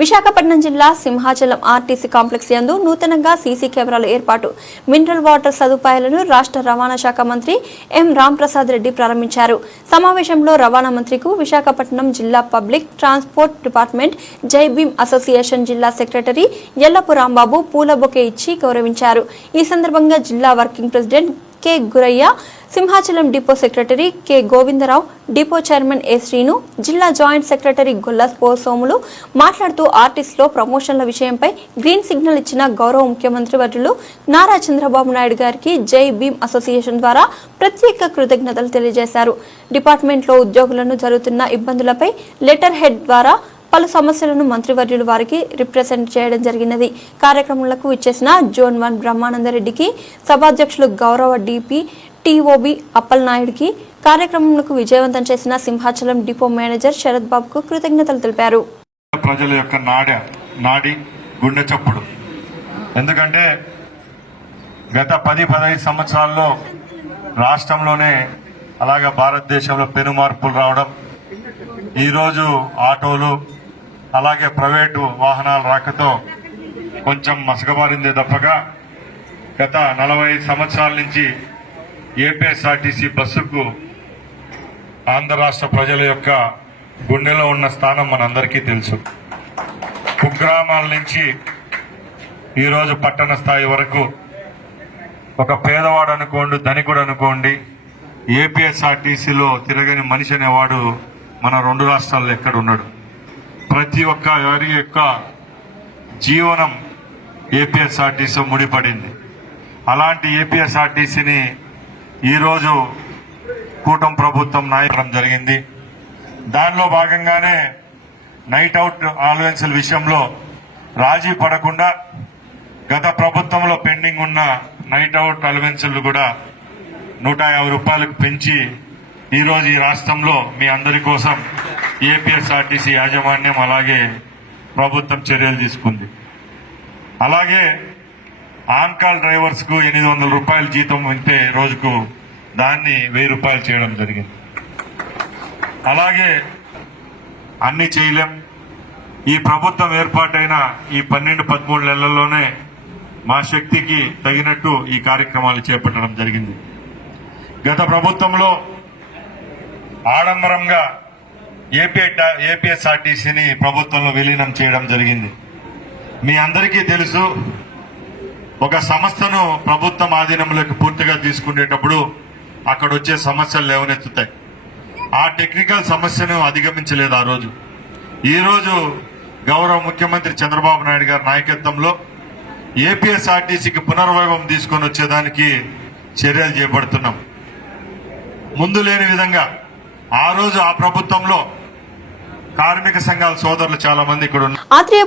విశాఖపట్నం జిల్లా Simhachalam RTC complex యందు నూతనంగా సీసీ కెమెరాల ఏర్పాటు. మినరల్ వాటర్ సదుపాయాలను రాష్ట్ర రవాణా శాఖ మంత్రి ఎం రాంప్రసాద్ రెడ్డి ప్రారంభించారు. సమావేశంలో రవాణా మంత్రికు విశాఖపట్నం జిల్లా public transport department Jai Bhim association జిల్లా సెక్రటరీ ఎల్లపు రాంబాబు పూల బొకే ఇచ్చి గౌరవించారు. ఈ సందర్భంగా జిల్లా working president K Gurayya Simhachalam depot secretary K Govindarao depot chairman A Srinu జిల్లా జాయింట్ సెక్రటరీ గొల్ల పోసోములు మాట్లాడుతూ ఆర్టిస్ట్లో ప్రమోషన్ల విషయంపై గ్రీన్ సిగ్నల్ ఇచ్చిన గౌరవ ముఖ్యమంత్రి వర్యులు నారా చంద్రబాబు నాయుడు గారికి జై భీమ్ అసోసియేషన్ ద్వారా ప్రత్యేక కృతజ్ఞతలు తెలియజేశారు. డిపార్ట్మెంట్లో ఉద్యోగులను జరుగుతున్న ఇబ్బందులపై లెటర్ హెడ్ ద్వారా పలు సమస్యలను మంత్రివర్యులు వారికి రిప్రజెంట్ చేయడం జరిగినది. కార్యక్రమాలకు ఇచ్చేసిన జోన్ వన్ బ్రహ్మానందరెడ్డికి సభాధ్యక్షులు గౌరవ డిపి టిఓబి అప్పలనాయుడికి కార్యక్రమంకు విజయవంతం చేసిన సింహాచలం డిపో మేనేజర్ శరత్ బాబుకు కృతజ్ఞతలు తెలిపారు. ప్రజల యొక్క నాడ నాడి గుండె చప్పుడు. ఎందుకంటే గత పది పదహైదు సంవత్సరాల్లో రాష్ట్రంలోనే అలాగే భారతదేశంలో పెను మార్పులు రావడం ఈరోజు ఆటోలు అలాగే ప్రైవేటు వాహనాల రాకతో కొంచెం మసకబారిందే తప్పగా గత నలభై సంవత్సరాల నుంచి ఏపీఎస్ఆర్టీసీ బస్సుకు ఆంధ్ర రాష్ట్ర ప్రజల యొక్క గుండెలో ఉన్న స్థానం మనందరికీ తెలుసు. కుగ్రామాల నుంచి ఈరోజు పట్టణ స్థాయి వరకు ఒక పేదవాడు అనుకోండి ధనికుడు అనుకోండి ఏపీఎస్ఆర్టీసీలో తిరగని మనిషి అనేవాడు మన రెండు రాష్ట్రాల్లో ఎక్కడ ఉన్నాడు ప్రతి ఒక్క వారి యొక్క జీవనం ఏపీఎస్ఆర్టీసీ ముడిపడింది. అలాంటి ఏపీఎస్ఆర్టీసీని ఈరోజు కూటమి ప్రభుత్వం నాయకడం జరిగింది. దానిలో భాగంగానే నైట్ అవుట్ ఆలవెన్సుల విషయంలో రాజీ పడకుండా గత ప్రభుత్వంలో పెండింగ్ ఉన్న నైట్ అవుట్ అలవెన్సులు కూడా నూట యాభై రూపాయలకు పెంచి ఈరోజు ఈ రాష్ట్రంలో మీ అందరి కోసం ఏపీఎస్ఆర్టీసీ యాజమాన్యం అలాగే ప్రభుత్వం చర్యలు తీసుకుంది. అలాగే ఆన్కాల్ డ్రైవర్స్కు డ్రైవర్స్కు ఎనిమిది వందల రూపాయల జీతం ఉంటే రోజుకు దాన్ని వెయ్యి రూపాయలు చేయడం జరిగింది. అలాగే అన్ని చేయలేం. ఈ ప్రభుత్వం ఏర్పాటైన ఈ పన్నెండు పదమూడు నెలల్లోనే మా శక్తికి తగినట్టు ఈ కార్యక్రమాలు చేపట్టడం జరిగింది. గత ప్రభుత్వంలో ఆడంబరంగా ఏపీ ఏపీఎస్ఆర్టీసీని ప్రభుత్వంలో విలీనం చేయడం జరిగింది. మీ అందరికీ తెలుసు ఒక సంస్థను ప్రభుత్వం ఆధీనంలోకి పూర్తిగా తీసుకునేటప్పుడు అక్కడ వచ్చే సమస్యలు లేవనెత్తుతాయి. ఆ టెక్నికల్ సమస్యను అధిగమించలేదు ఆ రోజు. ఈరోజు గౌరవ ముఖ్యమంత్రి చంద్రబాబు నాయుడు గారి నాయకత్వంలో ఏపీఎస్ఆర్టీసీకి పునర్వైభవం తీసుకొని వచ్చేదానికి చర్యలు చేపడుతున్నాం. ముందు లేని విధంగా ఆ రోజు ఆ ప్రభుత్వంలో కార్మిక సంఘాల సోదరులు చాలా మంది ఇక్కడ ఉన్నారు